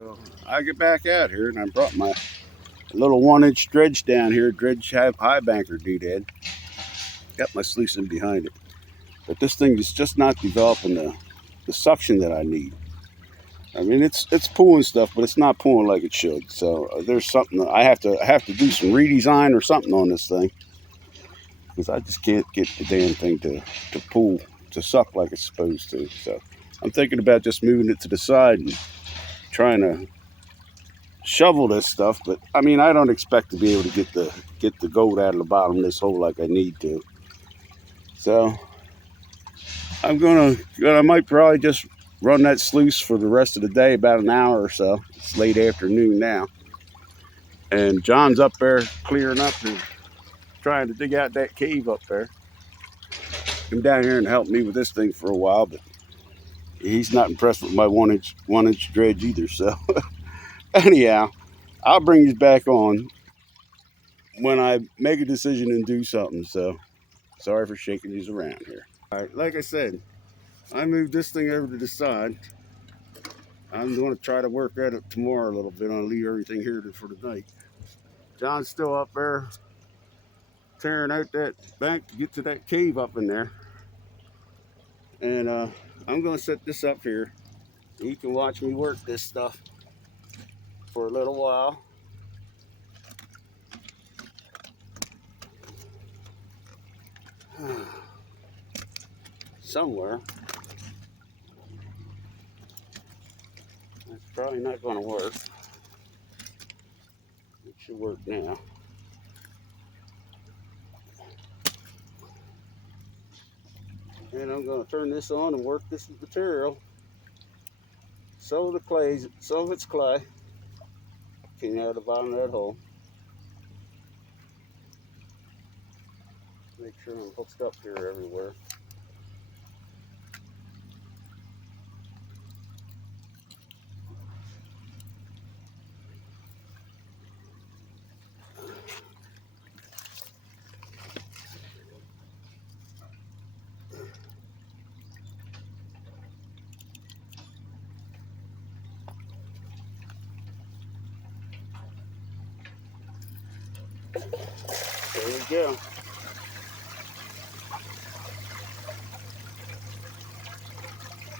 So I get back out here and I brought my little 1-inch dredge down here, dredge high banker doodad. Got my sluice in behind it. But this thing is just not developing the suction that I need. I mean it's pulling stuff, but it's not pulling like it should. So there's something that I have to do some redesign or something on this thing. Because I just can't get the damn thing to pull, to suck like it's supposed to. So I'm thinking about just moving it to the side and trying to shovel this stuff, but I mean I don't expect to be able to get the gold out of the bottom of this hole like I need to. So I might probably just run that sluice for the rest of the day, about an hour or so. It's late afternoon now. And John's up there clearing up and trying to dig out that cave up there. Come down here and help me with this thing for a while, but he's not impressed with my one inch dredge either. So anyhow, I'll bring you back on when I make a decision and do something. So sorry for shaking you around here. All right, like I said, I moved this thing over to the side. I'm going to try to work at it tomorrow a little bit. I'll leave everything here for the night. John's still up there tearing out that bank to get to that cave up in there. And I'm going to set this up here. You can watch me work this stuff for a little while. Somewhere. That's probably not going to work. It should work now. And I'm going to turn this on and work this material. Some of it's clay came out of the bottom of that hole. Make sure I'm hooked up here everywhere. There we go.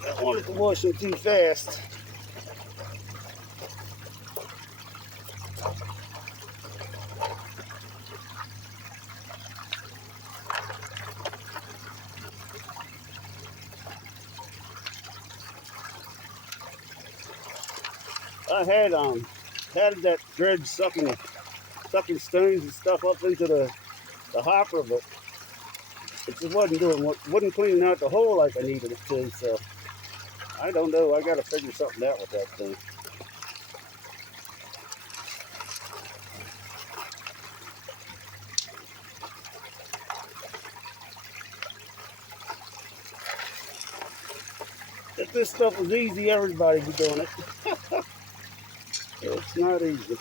I don't want it to wash them too fast. I had that dredge sucking stones and stuff up into the hopper, but it just wasn't cleaning out the hole like I needed it to. So I don't know. I got to figure something out with that thing. If this stuff was easy, everybody'd be doing it. It's not easy.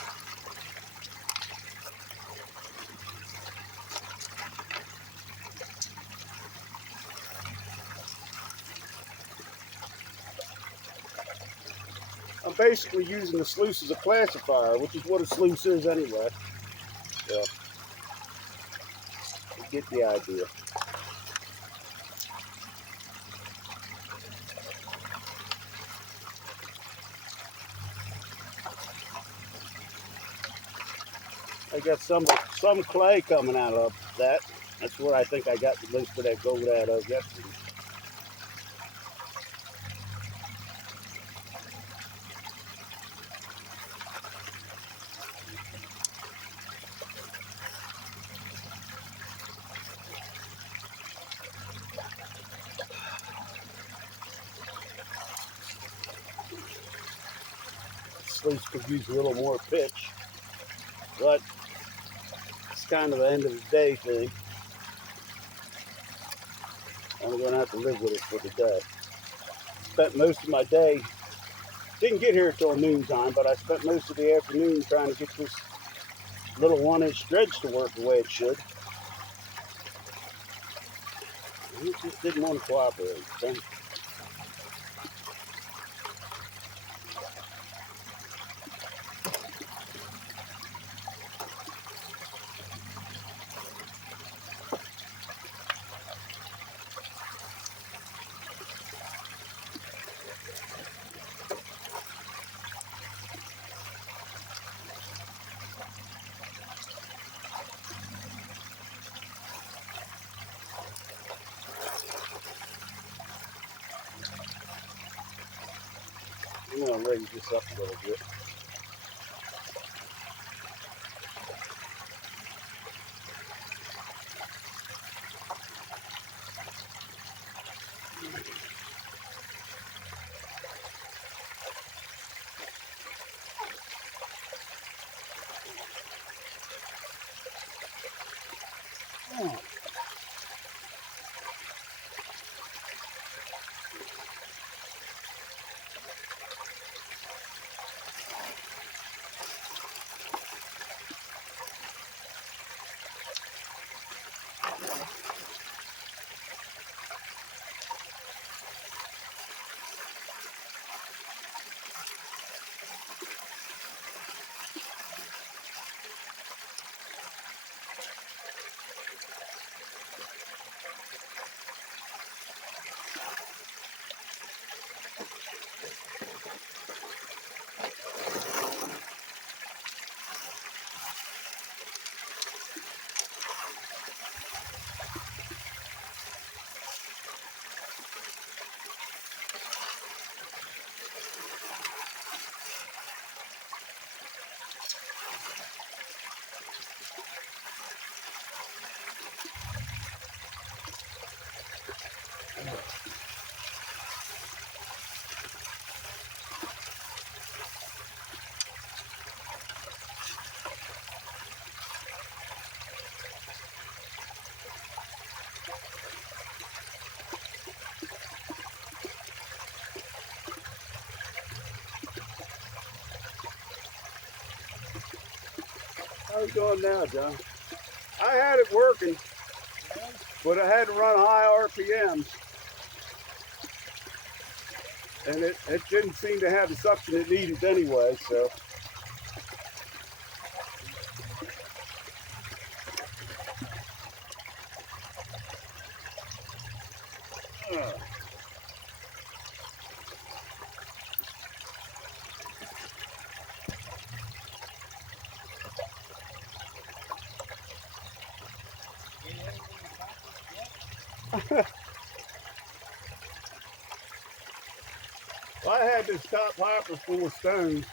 I'm basically using the sluice as a classifier, which is what a sluice is anyway. So, you get the idea. I got some clay coming out of that. That's where I think I got the most of that gold out of yesterday. Sluice could use a little more pitch, but it's kind of the end of the day thing. I'm going to have to live with it for the day. Spent most of my day, didn't get here till noon time, but I spent most of the afternoon trying to get this little 1-inch dredge to work the way it should. It just didn't want to cooperate. So going to raise this up a little bit. How you doing now, John? I had it working, but I had to run high RPMs. And it didn't seem to have the suction it needed anyway, so. I had this top hopper full of stones,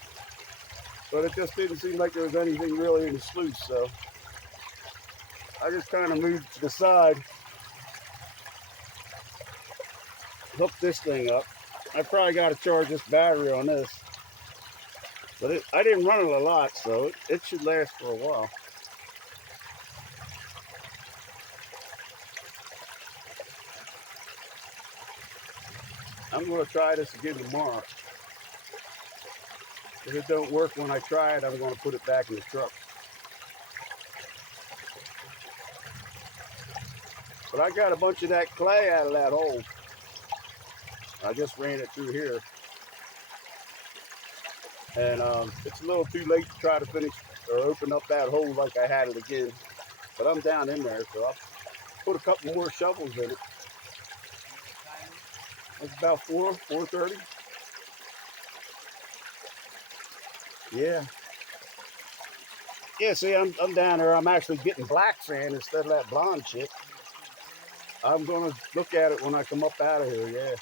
but it just didn't seem like there was anything really in the sluice, so I just kind of moved to the side, hooked this thing up. I probably got to charge this battery on this, but I didn't run it a lot, so it should last for a while. I'm going to try this again tomorrow. If it don't work when I try it, I'm going to put it back in the truck. But I got a bunch of that clay out of that hole. I just ran it through here. And it's a little too late to try to finish or open up that hole like I had it again. But I'm down in there, so I'll put a couple more shovels in it. It's about 4:30. Yeah. Yeah, see, I'm down there. I'm actually getting black sand instead of that blonde shit. I'm going to look at it when I come up out of here, yeah.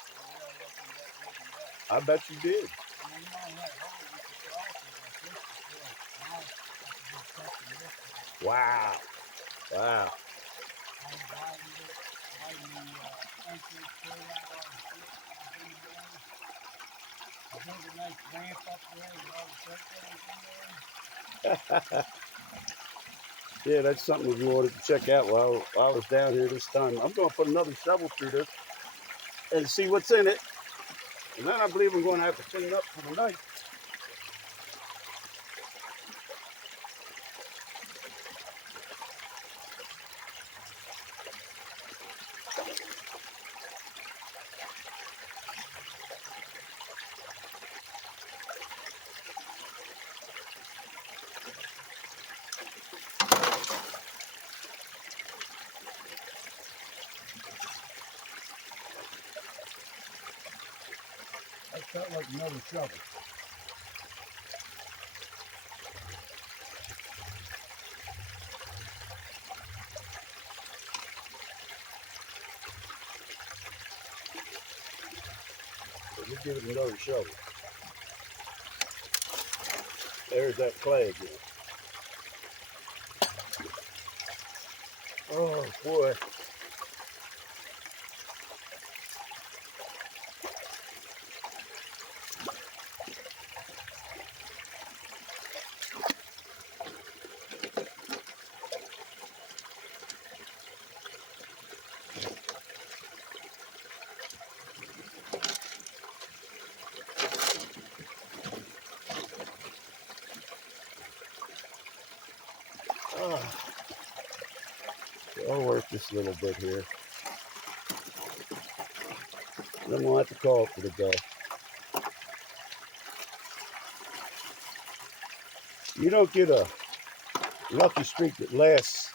I bet you did. Wow. Wow. Yeah, that's something we wanted to check out while I was down here this time. I'm going to put another shovel through this and see what's in it. And then I believe I'm going to have to clean up for the night. That felt like another shovel. Let me give it another shovel. There's that clay again. Oh boy. Oh, I'll work this little bit here. Then we'll have to call it for the day. You don't get a lucky streak that lasts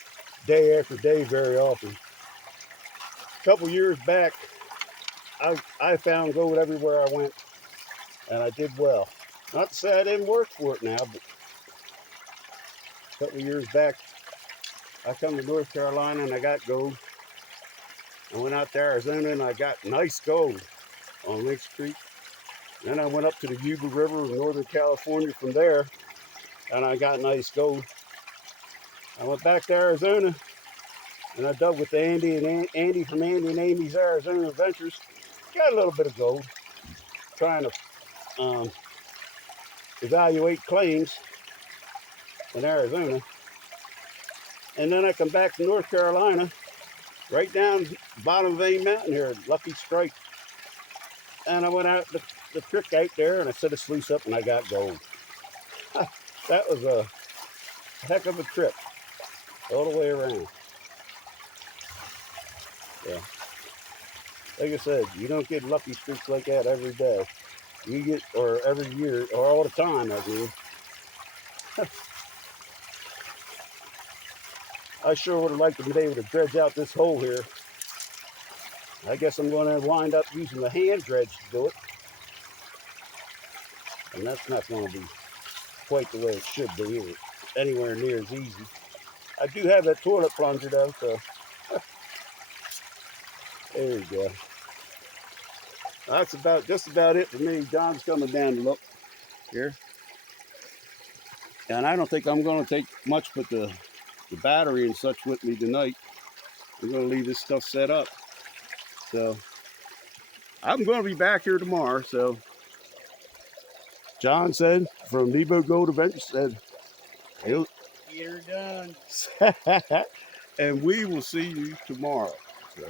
day after day very often. A couple years back, I found gold everywhere I went, and I did well. Not to say I didn't work for it now, but a couple years back, I come to North Carolina and I got gold. I went out to Arizona and I got nice gold on Lake Creek. Then I went up to the Yuba River in Northern California from there, and I got nice gold. I went back to Arizona and I dug with Andy from Andy and Amy's Arizona Adventures. Got a little bit of gold, trying to evaluate claims in Arizona. And then I come back to North Carolina, right down the bottom of A Mountain here, Lucky Strike. And I went out the creek out there and I set a sluice up and I got gold. That was a heck of a trip all the way around. Yeah. Like I said, you don't get lucky streaks like that every day. You get, or every year, or all the time, I mean. I sure would have liked to be able to dredge out this hole here. I guess I'm going to wind up using the hand dredge to do it. And that's not going to be quite the way it should be, or anywhere near as easy. I do have that toilet plunger though, so there you go. That's just about it for me. John's coming down to look here. And I don't think I'm going to take much but the battery and such with me tonight. I'm going to leave this stuff set up. So I'm going to be back here tomorrow. So John said from Nebo Gold Adventures said he'll get her done. and we will see you tomorrow. So.